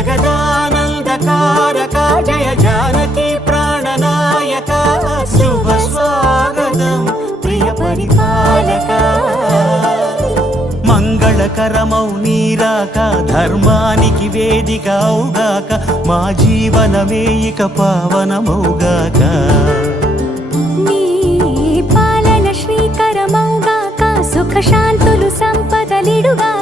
జగదానందకారక జయ జానకి ప్రాణనాయక శుభ స్వాగతం ప్రియ పరిపాలక మంగళకరమౌ నీరాక ధర్మానికి వేదిక అవుగాక మా జీవనమే ఇక పావనమౌగాక నీ పాలన శ్రీకరమౌగాక సుఖ శాంతులు సంపదలిడుగా